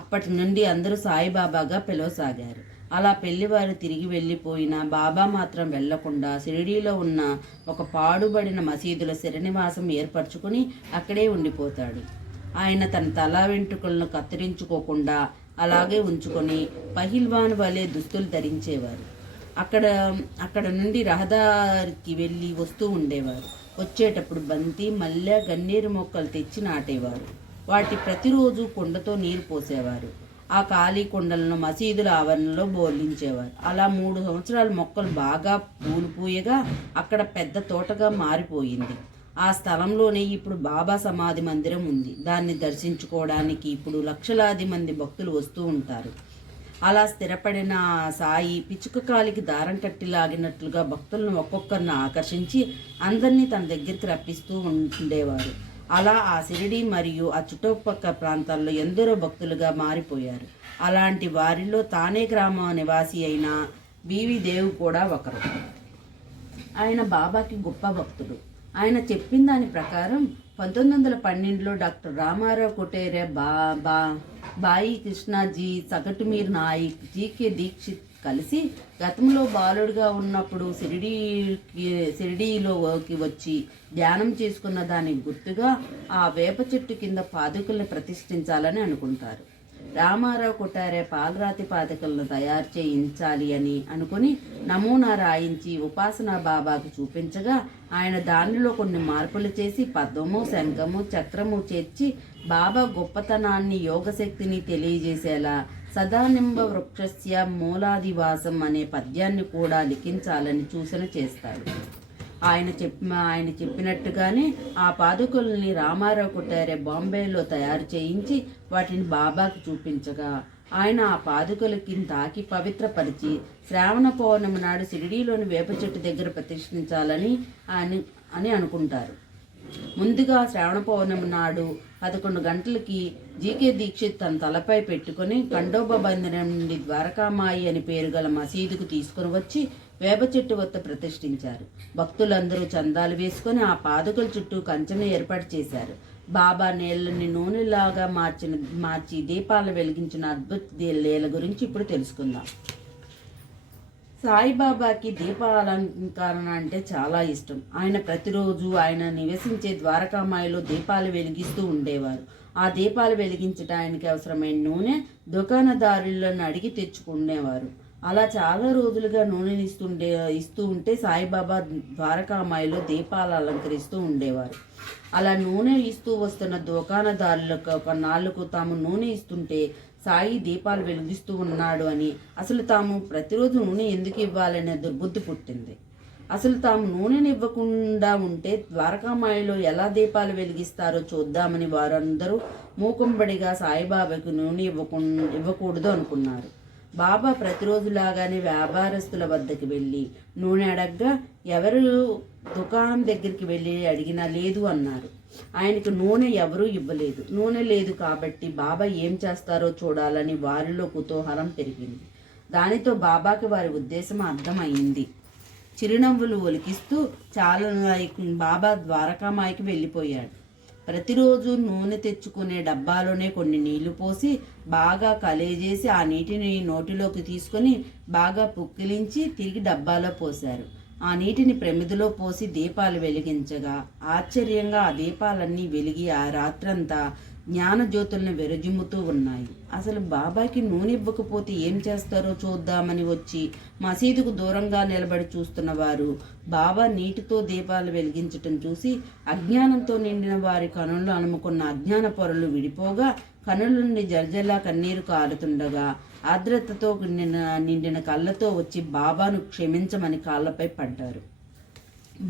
అప్పటి నుండి అందరూ సాయిబాబాగా పిలవసాగారు. అలా పెళ్లివారు తిరిగి వెళ్ళిపోయినా బాబా మాత్రం వెళ్లకుండా షిరిడీలో ఉన్న ఒక పాడుబడిన మసీదులో శిరనివాసం ఏర్పరచుకుని అక్కడే ఉండిపోతాడు. ఆయన తన తల వెంట్రుకలను కత్తిరించుకోకుండా అలాగే ఉంచుకొని పహిల్వాన్ వలె దుస్తులు ధరించేవారు. అక్కడ నుండి రహదారికి వెళ్ళి వస్తూ ఉండేవారు. వచ్చేటప్పుడు బంతి, మల్లె, గన్నేరు మొక్కలు తెచ్చి నాటేవారు. వాటి ప్రతిరోజు కుండతో నీరు పోసేవారు. ఆ ఖాళీ కుండలను మసీదుల ఆవరణలో బోర్లించేవారు. అలా 3 సంవత్సరాలు మొక్కలు బాగా పూలు పూయగా అక్కడ పెద్ద తోటగా మారిపోయింది. ఆ స్థలంలోనే ఇప్పుడు బాబా సమాధి మందిరం ఉంది. దాన్ని దర్శించుకోవడానికి ఇప్పుడు లక్షలాది మంది భక్తులు వస్తూ ఉంటారు. అలా స్థిరపడిన సాయి పిచ్చుక కాలికి దారం కట్టి లాగినట్లుగా భక్తులను ఒక్కొక్కరిని ఆకర్షించి అందరినీ తన దగ్గరికి రప్పిస్తూ ఉండేవారు. అలా ఆ షిరిడీ మరియు ఆ చుట్టుపక్కల ప్రాంతాల్లో ఎందరో భక్తులుగా మారిపోయారు. అలాంటి వారిలో తానే గ్రామ నివాసి అయిన బీవీ దేవ్ కూడా ఒకరు. ఆయన బాబాకి గొప్ప భక్తుడు. ఆయన చెప్పిన దాని ప్రకారం 1912లో డాక్టర్ రామారావు కొటేరే, బాయి కృష్ణాజీ, సగటుమీర్ నాయిక్, జీకే దీక్షిత్ కలిసి గతంలో బాలుడిగా ఉన్నప్పుడు షిరిడీలోకి వచ్చి ధ్యానం చేసుకున్న దానికి గుర్తుగా ఆ వేప చెట్టు కింద పాదుకల్ని ప్రతిష్ఠించాలని అనుకుంటారు. రామారావు కొటారే పాలరాతి పాదుకలను తయారు చేయించాలి అని అనుకుని నమూనా రాయించి ఉపాసనా బాబాకు చూపించగా ఆయన దానిలో కొన్ని మార్పులు చేసి పద్మము, శంఖము, చక్రము చేర్చి బాబా గొప్పతనాన్ని, యోగశక్తిని తెలియజేసేలా సదానింబ వృక్షస్య మూలాదివాసం అనే పద్యాన్ని కూడా లిఖించాలని సూచన చేస్తాడు. ఆయన చెప్పినట్టుగానే ఆ పాదుకల్ని రామారావు కొట్టారే బాంబేలో తయారు చేయించి వాటిని బాబాకు చూపించగా ఆయన ఆ పాదుకలకి తాకి పవిత్రపరిచి శ్రావణ పౌర్ణమి నాడు షిరిడీలోని వేప చెట్టు దగ్గర ప్రతిష్ఠించాలని అని అనుకుంటారు. ముందుగా శ్రావణ పౌర్ణమి నాడు 11 గంటలకి జీకే దీక్షిత్ తన తలపై పెట్టుకుని ఖండోబా బందిరం నుండి ద్వారకామాయి అని పేరు గల మసీదుకు తీసుకుని వచ్చి వేప చెట్టు వద్ద ప్రతిష్ఠించారు. భక్తులందరూ చందాలు వేసుకొని ఆ పాదుకల చుట్టూ కంచెను ఏర్పాటు చేశారు. బాబా నీళ్ళని నూనెలాగా మార్చి దీపాలు వెలిగించిన అద్భుత లీల గురించి ఇప్పుడు తెలుసుకుందాం. సాయిబాబాకి దీపాలంకరణ అంటే చాలా ఇష్టం. ఆయన ప్రతిరోజు ఆయన నివసించే ద్వారకామాయిలో దీపాలు వెలిగిస్తూ ఉండేవారు. ఆ దీపాలు వెలిగించడానికి అవసరమైన నూనె దుకాణదారులను అడిగి తెచ్చుకునేవారు. అలా చాలా రోజులుగా నూనెని ఇస్తూ ఉంటే సాయిబాబా ద్వారకామాయిలో దీపాలు అలంకరిస్తూ ఉండేవారు. అలా నూనె ఇస్తూ వస్తున్న దుకాణదారులకు కొన్నాళ్లకు తాము నూనె ఇస్తుంటే సాయి దీపాలు వెలిగిస్తూ ఉన్నాడు అని, అసలు తాము ప్రతిరోజు నూనె ఎందుకు ఇవ్వాలనే దుర్బుద్ధి పుట్టింది. అసలు తాము నూనెని ఇవ్వకుండా ఉంటే ద్వారకామాయిలో ఎలా దీపాలు వెలిగిస్తారో చూద్దామని వారందరూ మూకుంబడిగా సాయిబాబాకి నూనె ఇవ్వకూడదు అనుకున్నారు. బాబా ప్రతిరోజులాగానే వ్యాపారస్తుల వద్దకు వెళ్ళి నూనె అడగ్గా ఎవరు దుకాణం దగ్గరికి వెళ్ళి అడిగినా లేదు అన్నారు. ఆయనకు నూనె ఎవరూ ఇవ్వలేదు. నూనె లేదు కాబట్టి బాబా ఏం చేస్తారో చూడాలని వారిలో కుతూహలం పెరిగింది. దానితో బాబాకి వారి ఉద్దేశం అర్థమైంది. చిరునవ్వులు ఒలికిస్తూ చాలా బాబా ద్వారకామాయికి వెళ్ళిపోయాడు. ప్రతిరోజు నూనె తెచ్చుకునే డబ్బాలోనే కొన్ని నీళ్లు పోసి బాగా కలేజేసి ఆ నీటిని నోటిలోకి తీసుకొని బాగా పుక్కిలించి తిరిగి డబ్బాలో పోశారు. ఆ నీటిని ప్రమిదలో పోసి దీపాలు వెలిగించగా ఆశ్చర్యంగా ఆ దీపాలన్నీ వెలిగి ఆ రాత్రంతా జ్ఞానజ్యోతులను వెరజిమ్ముతూ ఉన్నాయి. అసలు బాబాకి నూనె ఇవ్వకపోతే ఏం చేస్తారో చూద్దామని వచ్చి మసీదుకు దూరంగా నిలబడి చూస్తున్న వారు బాబా నీటితో దీపాలు వెలిగించటం చూసి అజ్ఞానంతో నిండిన వారి కనుల్లో అలుముకున్న అజ్ఞాన పొరలు విడిపోగా కనుల నుండి జలజలా కన్నీరు కారుతుండగా ఆర్ద్రతతో నిండిన కళ్ళతో వచ్చి బాబాను క్షమించమని కాళ్ళపై పడ్డారు.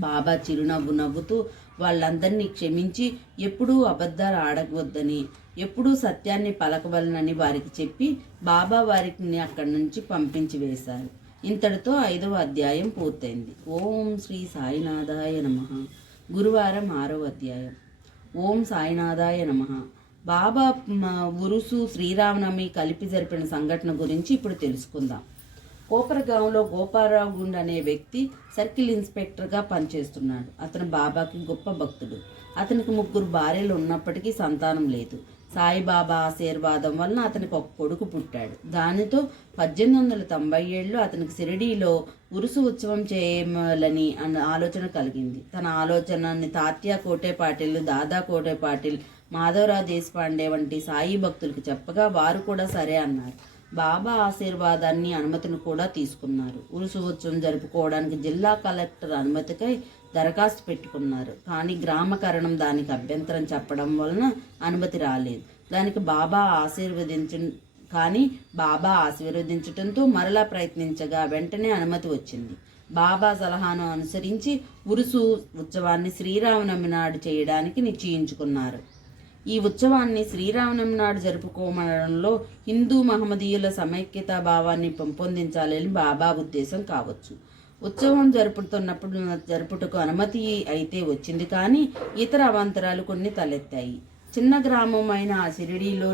బాబా చిరునవ్వు నవ్వుతూ వాళ్ళందరినీ క్షమించి ఎప్పుడూ అబద్ధాలు ఆడవద్దని, ఎప్పుడూ సత్యాన్ని పలకవలనని వారికి చెప్పి బాబా వారికి అక్కడి నుంచి పంపించి వేశారు. ఇంతటితో 5వ అధ్యాయం పూర్తయింది. ఓం శ్రీ సాయినాథాయ నమః. గురువారం 6వ అధ్యాయం. ఓం సాయినాథాయ నమః. బాబా ఉరుసు శ్రీరామనవమి కలిపి జరిపిన సంఘటన గురించి ఇప్పుడు తెలుసుకుందాం. కోపరగాంలో గోపాలరావు గుండ్ అనే వ్యక్తి సర్కిల్ ఇన్స్పెక్టర్గా పనిచేస్తున్నాడు. అతను బాబాకి గొప్ప భక్తుడు. అతనికి 3 భార్యలు ఉన్నప్పటికీ సంతానం లేదు. సాయిబాబా ఆశీర్వాదం వలన అతనికి ఒక కొడుకు పుట్టాడు. దానితో 1897లో అతనికి షిరిడీలో ఉరుసు ఉత్సవం చేయాలని అన్న ఆలోచన కలిగింది. తన ఆలోచనని తాత్యా కోటే పాటిల్, దాదా కోటే పాటిల్, మాధవరావు దేశపాండే వంటి సాయి భక్తులకు చెప్పగా వారు కూడా సరే అన్నారు. బాబా ఆశీర్వాదాన్ని అనుమతిని కూడా తీసుకున్నారు. ఉరుసు ఉత్సవం జరుపుకోవడానికి జిల్లా కలెక్టర్ అనుమతికై దరఖాస్తు పెట్టుకున్నారు. కానీ గ్రామకరణం దానికి అభ్యంతరం చెప్పడం వలన అనుమతి రాలేదు. దానికి బాబా ఆశీర్వదించడంతో మరలా ప్రయత్నించగా వెంటనే అనుమతి వచ్చింది. బాబా సలహాను అనుసరించి ఉరుసు ఉత్సవాన్ని శ్రీరామనవమి నాడు చేయడానికి నిశ్చయించుకున్నారు. ఈ ఉత్సవాన్ని శ్రీరామనవమి నాడు జరుపుకోవడంలో హిందూ మహమ్మదీయుల సమైక్యతా భావాన్ని పెంపొందించాలని బాబా ఉద్దేశం కావచ్చు. ఉత్సవం జరుపుటకు అనుమతి అయితే వచ్చింది, కానీ ఇతర అవాంతరాలు కొన్ని తలెత్తాయి. చిన్న గ్రామమైన ఆ షిరిడీలో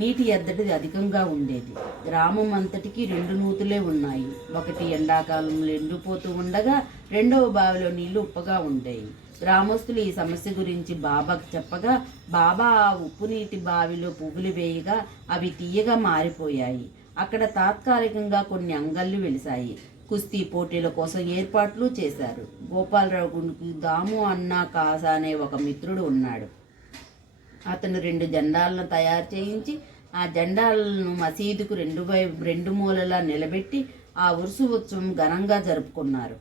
నీటి ఎద్దడి అధికంగా ఉండేది. గ్రామం అంతటికి 2 నూతులే ఉన్నాయి. ఒకటి ఎండాకాలంలో ఎండిపోతూ ఉండగా రెండవ బావిలో నీళ్లు ఉప్పగా ఉండేవి. గ్రామస్తులు ఈ సమస్య గురించి బాబాకు చెప్పగా బాబా ఆ ఉప్పు నీటి బావిలో పువ్వులు వేయగా అవి తీయగా మారిపోయాయి. అక్కడ తాత్కాలికంగా కొన్ని అంగళ్ళు వెలిశాయి. కుస్తీ పోటీల కోసం ఏర్పాట్లు చేశారు. గోపాలరావు గుండుకి దాము అన్నా కాసా అనే ఒక మిత్రుడు ఉన్నాడు. అతను 2 జెండాలను తయారు చేయించి ఆ జెండాలను మసీదుకు 2 మూలలా నిలబెట్టి ఆ ఉరుసు ఉత్సవం ఘనంగా జరుపుకున్నారు.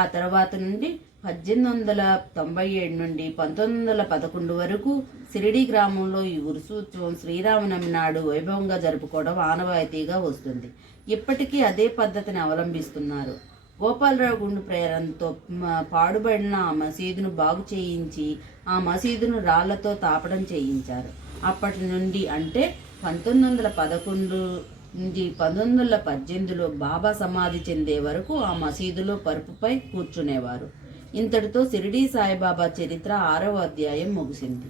ఆ తర్వాత నుండి 1897 నుండి 1911 వరకు షిరిడీ గ్రామంలో ఈ ఉరుసు ఉత్సవం శ్రీరామనవమి నాడు వైభవంగా జరుపుకోవడం ఆనవాయితీగా వస్తుంది. ఇప్పటికీ అదే పద్ధతిని అవలంబిస్తున్నారు. గోపాలరావు గుండు ప్రేరణతో పాడుబడిన ఆ మసీదును బాగు చేయించి ఆ మసీదును రాళ్లతో తాపడం చేయించారు. అప్పటి నుండి అంటే 1911 నుంచి 1918లో బాబా సమాధి చెందే వరకు ఆ మసీదులో పరుపుపై కూర్చునేవారు. ఇంతటితో షిరిడీ సాయిబాబా చరిత్ర 6వ అధ్యాయం ముగిసింది.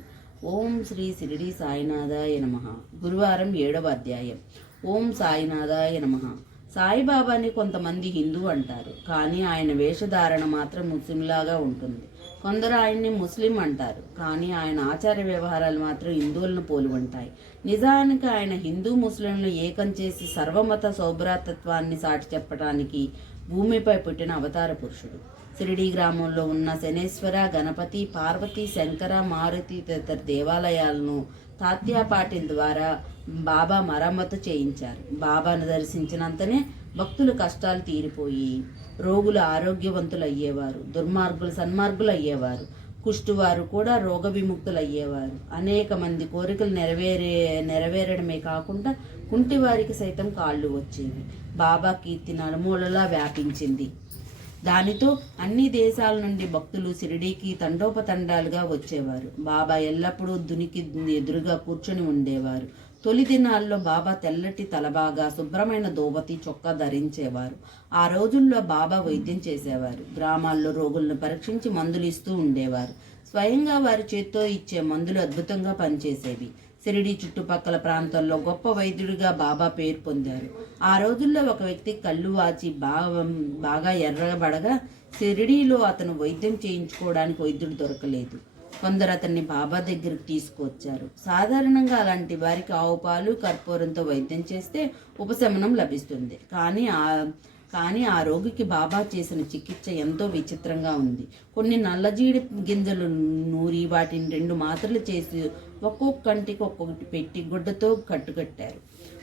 ఓం శ్రీ షిరిడీ సాయినాథాయ నమః. గురువారం 7వ అధ్యాయం. ఓం సాయినాథాయ నమః. సాయిబాబాని కొంతమంది హిందూ అంటారు, కానీ ఆయన వేషధారణ మాత్రం ముస్లింలాగా ఉంటుంది. కొందరు ఆయన్ని ముస్లిం అంటారు, కానీ ఆయన ఆచార వ్యవహారాలు మాత్రం హిందువులను పోలి ఉంటాయి. నిజానికి ఆయన హిందూ ముస్లింలను ఏకం చేసి సర్వమత సౌభ్రాతత్వాన్ని సాటి చెప్పడానికి భూమిపై పుట్టిన అవతార పురుషుడు. షిరిడీ గ్రామంలో ఉన్న శనేశ్వర, గణపతి, పార్వతి, శంకర, మారుతి తదితర దేవాలయాలను తాత్యా పాటిల్ ద్వారా బాబా మరమ్మతు చేయించారు. బాబాను దర్శించినంతనే భక్తుల కష్టాలు తీరిపోయి రోగులు ఆరోగ్యవంతులు అయ్యేవారు, దుర్మార్గులు సన్మార్గులు అయ్యేవారు, కుష్టువారు కూడా రోగ విముక్తులు అయ్యేవారు. అనేక మంది కోరికలు నెరవేరడమే కాకుండా కుంటివారికి సైతం కాళ్ళు వచ్చేవి. బాబా కీర్తి నలుమూలలా వ్యాపించింది. దానితో అన్ని దేశాల నుండి భక్తులు షిరిడీకి తండోపతండాలుగా వచ్చేవారు. బాబా ఎల్లప్పుడూ దునికి ఎదురుగా కూర్చొని ఉండేవారు. తొలి దినాల్లో బాబా తెల్లటి తలబాగా శుభ్రమైన దోవతి చొక్కా ధరించేవారు. ఆ రోజుల్లో బాబా వైద్యం చేసేవారు. గ్రామాల్లో రోగులను పరీక్షించి మందులు ఇస్తూ ఉండేవారు. స్వయంగా వారి చేత్తో ఇచ్చే మందులు అద్భుతంగా పనిచేసేవి. షిరిడీ చుట్టుపక్కల ప్రాంతాల్లో గొప్ప వైద్యుడిగా బాబా పేరు పొందారు. ఆ రోజుల్లో ఒక వ్యక్తి కళ్ళు వాచి బాగా ఎర్రబడగా షిరిడీలో అతను వైద్యం చేయించుకోవడానికి వైద్యుడు దొరకలేదు. కొందరు అతన్ని బాబా దగ్గరికి తీసుకువచ్చారు. సాధారణంగా అలాంటి వారికి ఆవు పాలు కర్పూరంతో వైద్యం చేస్తే ఉపశమనం లభిస్తుంది. కానీ ఆ రోగికి బాబా చేసిన చికిత్స ఎంతో విచిత్రంగా ఉంది. కొన్ని నల్లజీడి గింజలు నూరి వాటిని 2 మాత్రలు చేసి ఒక్కొక్కంటికి ఒక్కొక్కటి పెట్టి గుడ్డతో కట్టుకట్టారు.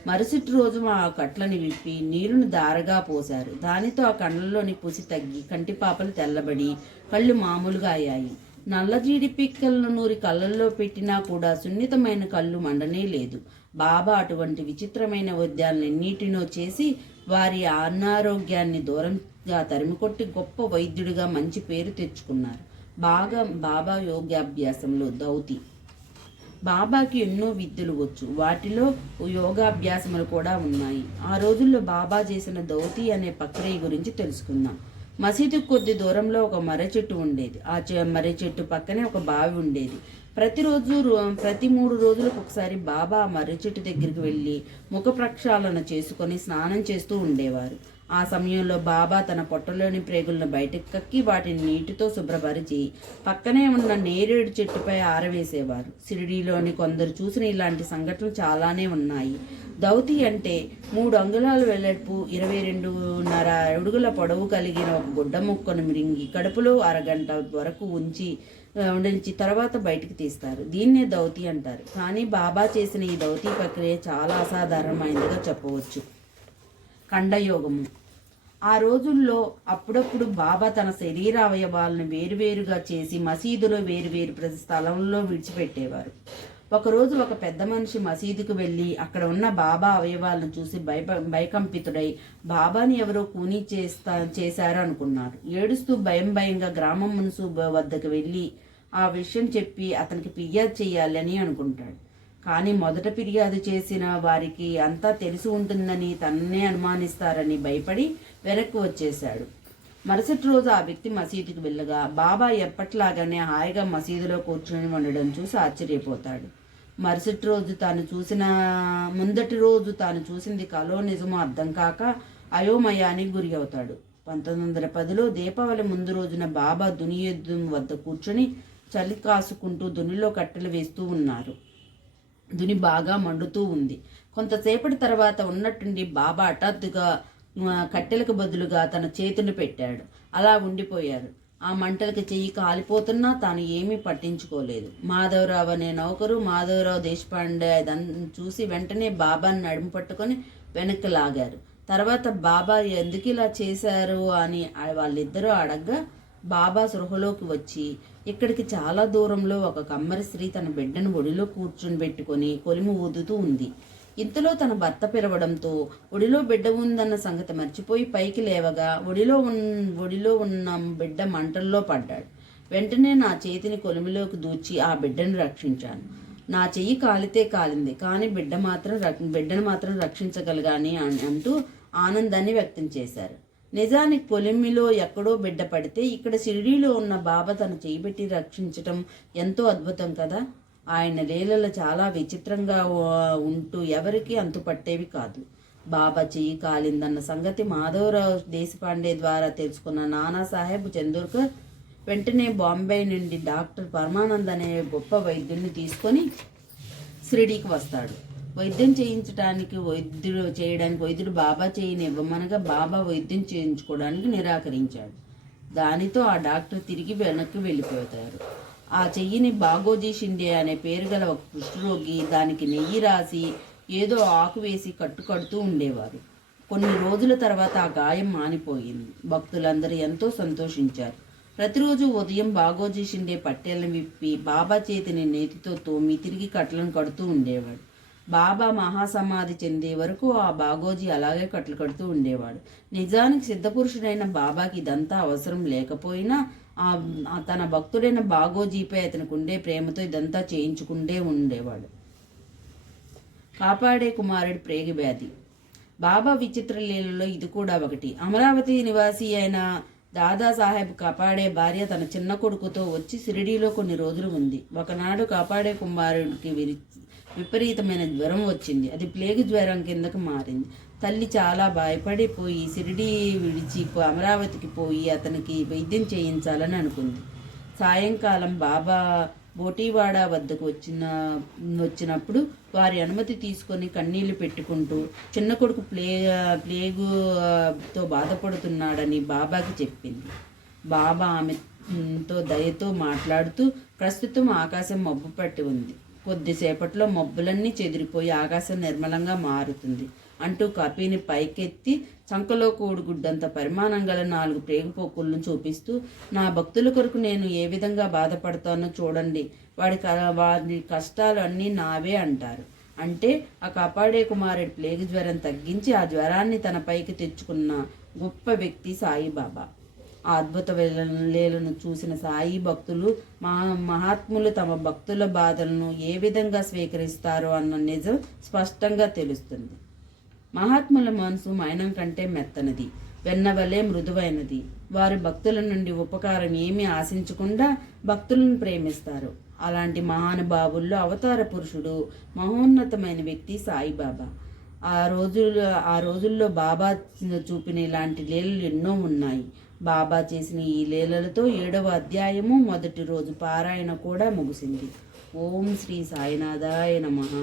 మరుసటి రోజు ఆ కట్లని విప్పి నీరును దారగా పోశారు. దానితో ఆ కళ్ళలోని పుసి తగ్గి కంటిపాపలు తెల్లబడి కళ్ళు మామూలుగా అయ్యాయి. నల్లజీడి పిక్కలను నూరి కళ్ళల్లో పెట్టినా కూడా సున్నితమైన కళ్ళు మండనే లేదు. బాబా అటువంటి విచిత్రమైన వైద్యాలన్నిటినో చేసి వారి అనారోగ్యాన్ని దూరంగా తరిమికొట్టి గొప్ప వైద్యుడిగా మంచి పేరు తెచ్చుకున్నారు. బాబా యోగాభ్యాసంలో దౌతి. బాబాకి ఎన్నో విద్యలు వచ్చు. వాటిలో యోగాభ్యాసములు కూడా ఉన్నాయి. ఆ రోజుల్లో బాబా చేసిన దౌతి అనే ప్రక్రియ గురించి తెలుసుకుందాం. మసీదు కొద్ది దూరంలో ఒక మర్రి చెట్టు ఉండేది. ఆ మర్రి చెట్టు పక్కనే ఒక బావి ఉండేది. ప్రతి 3 రోజులకు ఒకసారి బాబా ఆ మర్రి చెట్టు దగ్గరికి వెళ్ళి ముఖ ప్రక్షాళన చేసుకొని స్నానం చేస్తూ ఉండేవారు. ఆ సమయంలో బాబా తన పొట్టలోని ప్రేగులను బయటకు కక్కి వాటిని నీటితో శుభ్రపరిచి పక్కనే ఉన్న నేరేడు చెట్టుపై ఆరవేసేవారు. షిరిడీలోని కొందరు చూసిన ఇలాంటి సంఘటనలు చాలానే ఉన్నాయి. దౌతి అంటే 3 అంగుళాల వెడల్పు 22.5 అడుగుల పొడవు కలిగిన ఒక గుడ్డ ముక్కను మిరింగి కడుపులో అరగంట వరకు ఉంచి తర్వాత బయటికి తీస్తారు. దీన్నే దౌతి అంటారు. కానీ బాబా చేసిన ఈ దౌతి ప్రక్రియ చాలా అసాధారణమైనదిగా చెప్పవచ్చు. ఖండయోగము. ఆ రోజుల్లో అప్పుడప్పుడు బాబా తన శరీర అవయవాలను వేరువేరుగా చేసి మసీదులో వేరువేరు ప్రతి స్థలంలో విడిచిపెట్టేవారు. ఒకరోజు ఒక పెద్ద మనిషి మసీదుకు వెళ్ళి అక్కడ ఉన్న బాబా అవయవాలను చూసి భయకంపితుడై బాబాని ఎవరో కూనీ చేశారు అనుకున్నారు. ఏడుస్తూ భయంగా గ్రామం మున్సిపు వద్దకు వెళ్ళి ఆ విషయం చెప్పి అతనికి ఫిర్యాదు చేయాలని అనుకుంటాడు. కానీ మొదట ఫిర్యాదు చేసిన వారికి అంతా తెలిసి ఉంటుందని తన్నే అనుమానిస్తారని భయపడి వెనక్కి వచ్చేశాడు. మరుసటి రోజు ఆ వ్యక్తి మసీదుకి వెళ్ళగా బాబా ఎప్పట్లాగానే హాయిగా మసీదులో కూర్చొని ఉండడం చూసి ఆశ్చర్యపోతాడు. ముందటి రోజు తాను చూసింది కలో నిజమో అర్థం కాక అయోమయానికి గురి అవుతాడు. 1910లో దీపావళి ముందు రోజున బాబా దునియుద్ధం వద్ద కూర్చొని చలి కాసుకుంటూ దునిలో కట్టెలు వేస్తూ ఉన్నారు. దుని బాగా మండుతూ ఉంది. కొంతసేపటి తర్వాత ఉన్నట్టుండి బాబా హఠాత్తుగా కట్టెలకు బదులుగా తన చేతులు పెట్టాడు. అలా ఉండిపోయారు. ఆ మంటలకి చెయ్యి కాలిపోతున్నా తాను ఏమీ పట్టించుకోలేదు. మాధవరావు అనే నౌకరు మాధవరావు దేశపాండే చూసి వెంటనే బాబాని నడుము పట్టుకొని వెనక్కి లాగారు. తర్వాత బాబా ఎందుకు ఇలా చేశారు అని వాళ్ళిద్దరూ అడగ్గా బాబా సృహలోకి వచ్చి ఇక్కడికి చాలా దూరంలో ఒక కమ్మరి స్త్రీ తన బిడ్డను ఒడిలో కూర్చుని పెట్టుకొని కొలిమి ఊదుతూ ఉంది. ఇంతలో తన భర్త పిలవడంతో ఒడిలో బిడ్డ ఉందన్న సంగతి మర్చిపోయి పైకి లేవగా ఒడిలో ఉన్న బిడ్డ మంటల్లో పడ్డాడు. వెంటనే నా చేతిని కొలిమిలోకి దూచి ఆ బిడ్డను రక్షించాను. నా చెయ్యి కాలితే కాలింది, కానీ బిడ్డను మాత్రం రక్షించగలిగాని అంటూ ఆనందాన్ని వ్యక్తం చేశారు. నిజానికి కొలిమిలో ఎక్కడో బిడ్డ పడితే ఇక్కడ షిరిడీలో ఉన్న బాబా తను చేయబెట్టి రక్షించటం ఎంతో అద్భుతం కదా. ఆయన లీలలు చాలా విచిత్రంగా ఉంటూ ఎవరికి అంతుపట్టేవి కాదు. బాబా చెయ్యి కాలిందన్న సంగతి మాధవరావు దేశపాండే ద్వారా తెలుసుకున్న నానాసాహెబ్ చందోర్కర్ వెంటనే బాంబే నుండి డాక్టర్ పరమానంద్ అనే గొప్ప వైద్యుడిని తీసుకొని షిరిడీకి వస్తాడు. వైద్యం చేయడానికి వైద్యుడు బాబా చేయని ఇవ్వమనగా బాబా వైద్యం చేయించుకోవడానికి నిరాకరించాడు. దానితో ఆ డాక్టర్ తిరిగి వెనక్కి వెళ్ళిపోతారు. ఆ చెయ్యిని బాగోజీ షిండే అనే పేరు గల ఒక కుష్ఠరోగి దానికి నెయ్యి రాసి ఏదో ఆకు వేసి కట్టుకడుతూ ఉండేవారు. కొన్ని రోజుల తర్వాత ఆ గాయం మానిపోయింది. భక్తులందరూ ఎంతో సంతోషించారు. ప్రతిరోజు ఉదయం బాగోజీ షిండే పట్టెలను విప్పి బాబా చేతిని నేతితో తోమి తిరిగి కట్టలను కడుతూ ఉండేవాడు. బాబా మహాసమాధి చెందే వరకు ఆ బాగోజీ అలాగే కట్లు కడుతూ ఉండేవాడు. నిజానికి సిద్ధపురుషుడైన బాబాకి ఇదంతా అవసరం లేకపోయినా తన భక్తుడైన బాగోజీపై అతనికి ఉండే ప్రేమతో ఇదంతా చేయించుకుంటే ఉండేవాడు. కాపాడే కుమారుడి ప్రేగి వ్యాధి. బాబా విచిత్ర లీలలో ఇది కూడా ఒకటి. అమరావతి నివాసి అయిన దాదాసాహెబ్ కాపాడే భార్య తన చిన్న కొడుకుతో వచ్చి షిరిడీలో కొన్ని రోజులు ఉంది. ఒకనాడు కాపాడే కుమారుడికి విపరీతమైన జ్వరం వచ్చింది. అది ప్లేగు జ్వరం కిందకు మారింది. తల్లి చాలా భయపడిపోయి షిరిడీ విడిచి అమరావతికి పోయి అతనికి వైద్యం చేయించాలని అనుకుంది. సాయంకాలం బాబా బోటీవాడ వద్దకు వచ్చినప్పుడు వారి అనుమతి తీసుకొని కన్నీళ్లు పెట్టుకుంటూ చిన్న కొడుకు ప్లేగుతో బాధపడుతున్నాడని బాబాకి చెప్పింది. బాబా ఆమెతో దయతో మాట్లాడుతూ, ప్రస్తుతం ఆకాశం మబ్బు పట్టి ఉంది, కొద్దిసేపట్లో మబ్బులన్నీ చెదిరిపోయి ఆకాశం నిర్మలంగా మారుతుంది అంటూ కాపీని పైకెత్తి చంకలో కోడిగుడ్డంత పరిమాణం గల 4 ప్రేగుపోకులను చూపిస్తూ, నా భక్తుల కొరకు నేను ఏ విధంగా బాధపడతానో చూడండి, వారి కష్టాలు అన్నీ నావే అంటారు. అంటే ఆ కాపాడే కుమారుడి ప్లేగు జ్వరం తగ్గించి ఆ జ్వరాన్ని తన పైకి తెచ్చుకున్న గొప్ప వ్యక్తి సాయిబాబా. ఆ అద్భుత లీలను చూసిన సాయి భక్తులు మహాత్ములు తమ భక్తుల బాధలను ఏ విధంగా స్వీకరిస్తారో అన్న నిజం స్పష్టంగా తెలుస్తుంది. మహాత్ముల మనసు మైనం కంటే మెత్తనది, వెన్నవలే మృదువైనది. వారి భక్తుల నుండి ఉపకారం ఏమీ ఆశించకుండా భక్తులను ప్రేమిస్తారు. అలాంటి మహానుభావుల్లో అవతార పురుషుడు, మహోన్నతమైన వ్యక్తి సాయిబాబా. ఆ రోజుల్లో బాబా చూపిన ఇలాంటి లీలలు ఎన్నో ఉన్నాయి. బాబా చేసిన ఈ లీలలతో 7వ అధ్యాయము మొదటి రోజు పారాయణ కూడా ముగిసింది. ఓం శ్రీ సాయినాథాయ నమః.